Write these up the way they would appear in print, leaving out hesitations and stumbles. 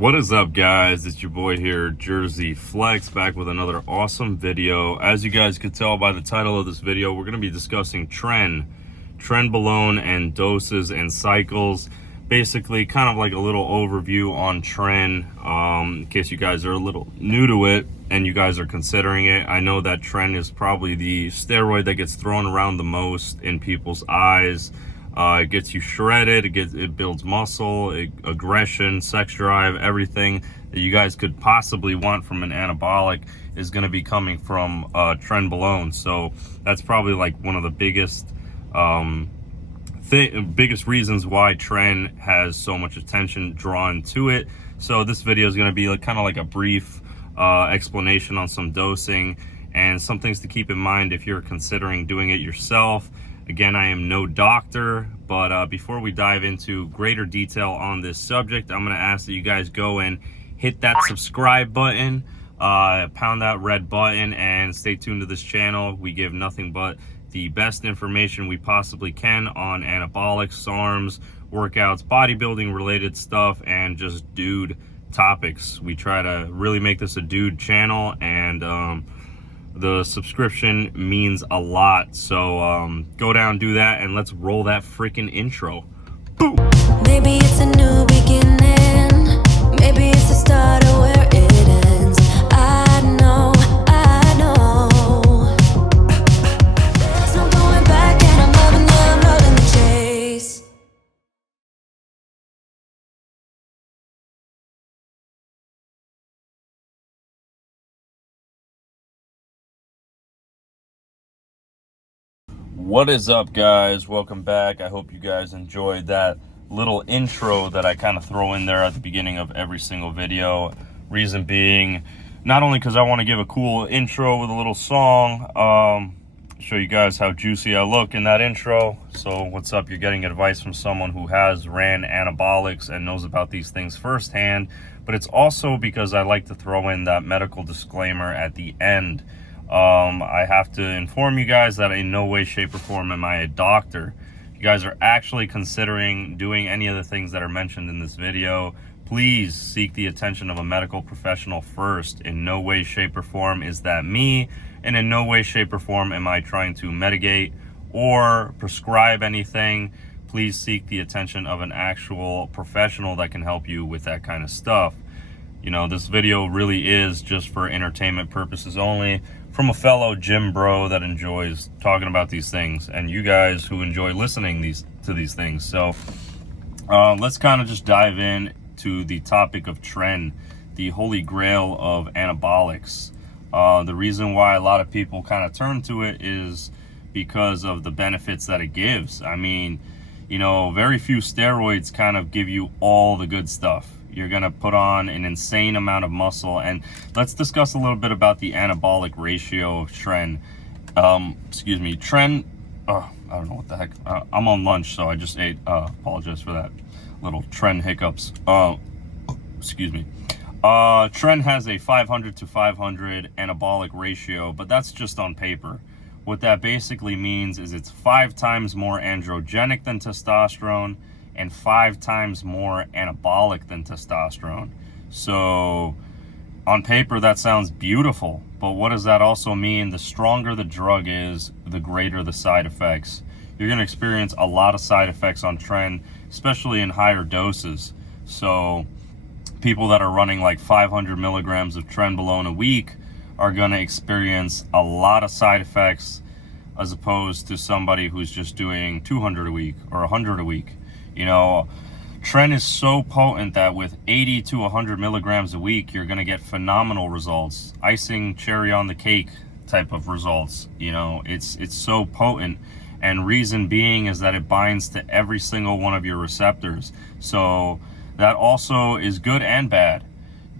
What is up, guys? It's your boy here, Jersey Flex, back with another awesome video. As you guys could tell by the title of this video, we're going to be discussing Trenbolone and doses and cycles. Basically, kind of like a little overview on Tren, in case you guys are a little new to it and you guys are considering it. I know that Tren is probably the steroid that gets thrown around the most in people's eyes. It gets you shredded, it builds muscle, aggression, sex drive, everything that you guys could possibly want from an anabolic is going to be coming from Trenbolone. So that's probably like one of the biggest reasons why Tren has so much attention drawn to it. So this video is going to be like kind of like a brief explanation on some dosing and some things to keep in mind if you're considering doing it yourself. Again, I am no doctor, but before we dive into greater detail on this subject, I'm going to ask that you guys go and hit that subscribe button, pound that red button, and stay tuned to this channel. We give nothing but the best information we possibly can on anabolics, SARMs, workouts, bodybuilding related stuff, and just dude topics. We try to really make this a dude channel, and the subscription means a lot. So go down, do that, and let's roll that freaking intro. Boom. Maybe it's a new beginning. Maybe it's the start of where it ends. I know. There's no going back, and I'm loving the chase. What is up, guys? Welcome back. I hope you guys enjoyed that little intro that I kind of throw in there at the beginning of every single video. Reason being, not only because I want to give a cool intro with a little song, show you guys how juicy I look in that intro. So what's up? You're getting advice from someone who has ran anabolics and knows about these things firsthand. But it's also because I like to throw in that medical disclaimer at the end. I have to inform you guys that in no way, shape, or form am I a doctor. If you guys are actually considering doing any of the things that are mentioned in this video, please seek the attention of a medical professional first. In no way, shape, or form is that me, and in no way, shape, or form am I trying to mitigate or prescribe anything. Please seek the attention of an actual professional that can help you with that kind of stuff. You know, this video really is just for entertainment purposes only, from a fellow gym bro that enjoys talking about these things, and you guys who enjoy listening to these things. So let's kind of just dive in to the topic of Tren, the holy grail of anabolics. The reason why a lot of people kind of turn to it is because of the benefits that it gives. I mean, you know, very few steroids kind of give you all the good stuff. You're going to put on an insane amount of muscle. And let's discuss a little bit about the anabolic ratio of Tren. Tren, I don't know what the heck. I'm on lunch, so I just ate. Apologize for that little Tren hiccups. Tren has a 500 to 500 anabolic ratio, but that's just on paper. What that basically means is it's 5 times more androgenic than testosterone and 5 times more anabolic than testosterone. So on paper that sounds beautiful, but what does that also mean? The stronger the drug is, the greater the side effects. You're going to experience a lot of side effects on Tren, especially in higher doses. So people that are running like 500 milligrams of Trenbolone a week are going to experience a lot of side effects, as opposed to somebody who's just doing 200 a week or 100 a week. You know, Tren is so potent that with 80 to 100 milligrams a week, you're going to get phenomenal results. Icing cherry on the cake type of results. You know, it's so potent. And reason being is that it binds to every single one of your receptors. So that also is good and bad.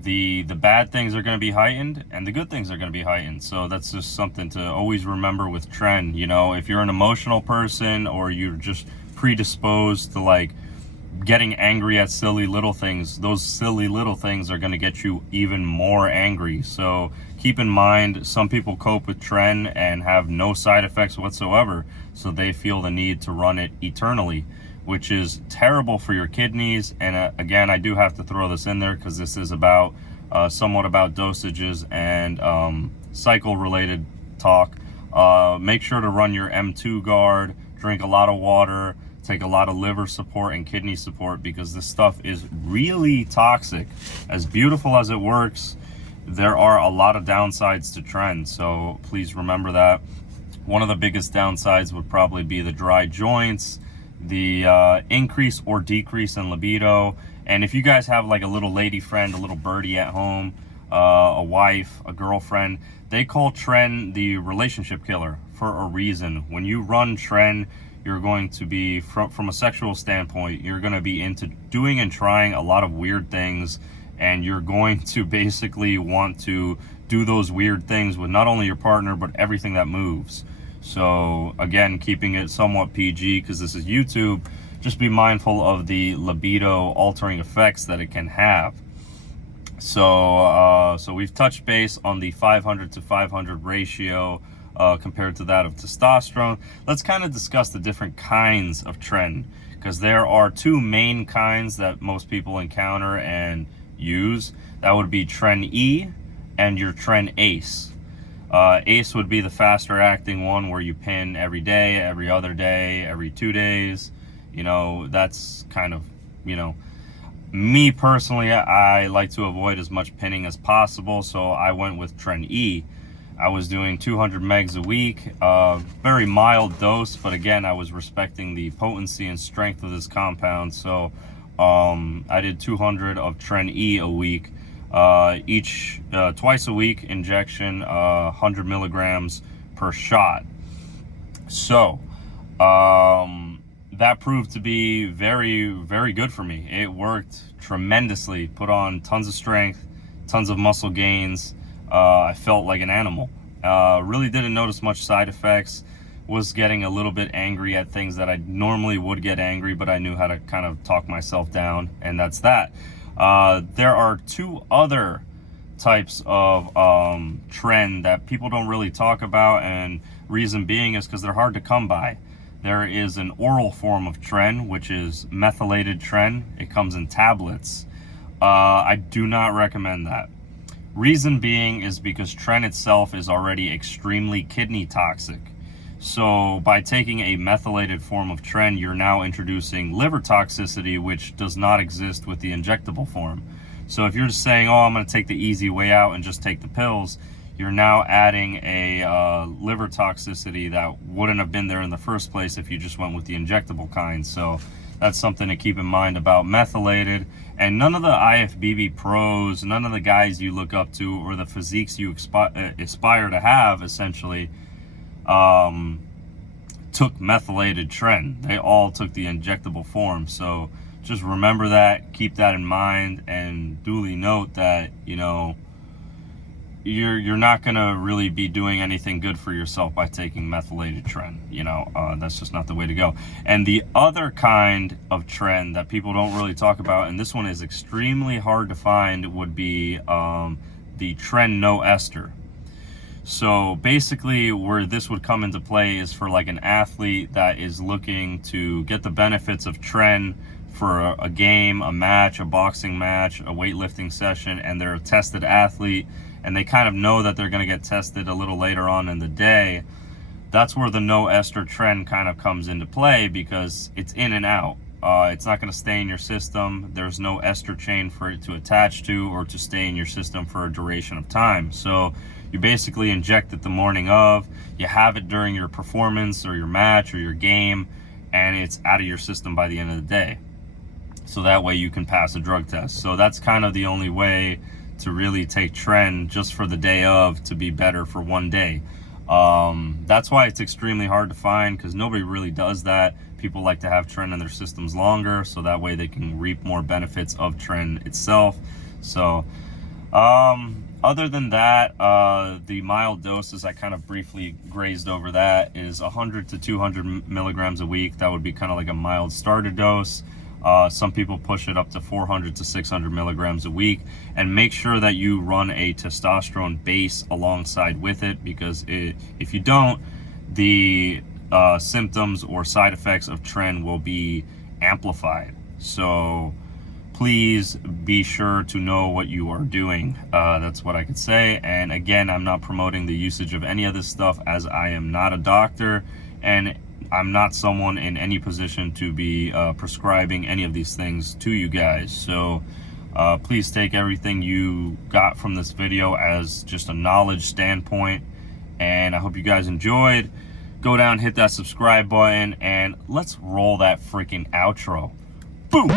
The bad things are going to be heightened and the good things are going to be heightened. So that's just something to always remember with Tren. You know, if you're an emotional person or you're just predisposed to like getting angry at silly little things, those silly little things are going to get you even more angry. So keep in mind, some people cope with Tren and have no side effects whatsoever, so they feel the need to run it eternally. which is terrible for your kidneys. And again, I do have to throw this in there because this is about somewhat about dosages and cycle related talk. Make sure to run your M2 guard, drink a lot of water, take a lot of liver support and kidney support, because this stuff is really toxic. As beautiful as it works, there are a lot of downsides to Tren, so please remember that. One of the biggest downsides would probably be the dry joints, the increase or decrease in libido. And if you guys have like a little lady friend, a little birdie at home, a wife, a girlfriend, they call Tren the relationship killer for a reason. When you run Tren, you're going to be, from a sexual standpoint, you're going to be into doing and trying a lot of weird things, and you're going to basically want to do those weird things with not only your partner, but everything that moves. So again, keeping it somewhat PG because this is YouTube, just be mindful of the libido altering effects that it can have. So we've touched base on the 500 to 500 ratio compared to that of testosterone. Let's kind of discuss the different kinds of Tren, because there are two main kinds that most people encounter and use. That would be Tren E and your Tren Ace. Ace would be the faster acting one where you pin every day, every other day, every 2 days. You know, that's kind of, you know, me personally, I like to avoid as much pinning as possible, so I went with Tren E. I was doing 200 megs a week, very mild dose, but again, I was respecting the potency and strength of this compound, so I did 200 of Tren E a week, twice a week injection, 100 milligrams per shot. So that proved to be very, very good for me. It worked tremendously, put on tons of strength, tons of muscle gains. I felt like an animal. Really didn't notice much side effects. Was getting a little bit angry at things that I normally would get angry, but I knew how to kind of talk myself down, and that's that. There are two other types of Tren that people don't really talk about, and reason being is because they're hard to come by. There is an oral form of Tren, which is methylated Tren. It comes in tablets. I do not recommend that. Reason being is because Tren itself is already extremely kidney toxic. So by taking a methylated form of Tren, you're now introducing liver toxicity, which does not exist with the injectable form. So if you're just saying, oh, I'm going to take the easy way out and just take the pills, you're now adding a liver toxicity that wouldn't have been there in the first place if you just went with the injectable kind. So that's something to keep in mind about methylated. And none of the IFBB pros, none of the guys you look up to or the physiques you aspire to have, essentially, took methylated Tren. They all took the injectable form. So just remember that, keep that in mind, and duly note that, you know, you're not gonna really be doing anything good for yourself by taking methylated Tren. You know, that's just not the way to go. And the other kind of Tren that people don't really talk about, and this one is extremely hard to find, would be the Tren no ester. So basically where this would come into play is for like an athlete that is looking to get the benefits of Tren for a game, a match, a boxing match, a weightlifting session, and they're a tested athlete, and they kind of know that they're going to get tested a little later on in the day. That's where the no ester Tren kind of comes into play, because it's in and out. It's not going to stay in your system. There's no ester chain for it to attach to or to stay in your system for a duration of time. So you basically inject it the morning of, you have it during your performance or your match or your game, and it's out of your system by the end of the day. So that way you can pass a drug test. So that's kind of the only way to really take Tren just for the day of to be better for one day. That's why it's extremely hard to find, because nobody really does that. People like to have Tren in their systems longer, so that way they can reap more benefits of Tren itself. So other than that, the mild doses, I kind of briefly grazed over that, is 100 to 200 milligrams a week. That would be kind of like a mild starter dose. Some people push it up to 400 to 600 milligrams a week, and make sure that you run a testosterone base alongside with it, because if you don't, the symptoms or side effects of Tren will be amplified. So please be sure to know what you are doing. That's what I could say. And again, I'm not promoting the usage of any of this stuff, as I am not a doctor and I'm not someone in any position to be prescribing any of these things to you guys. So please take everything you got from this video as just a knowledge standpoint. And I hope you guys enjoyed. Go down, hit that subscribe button, and let's roll that freaking outro. Boom! No!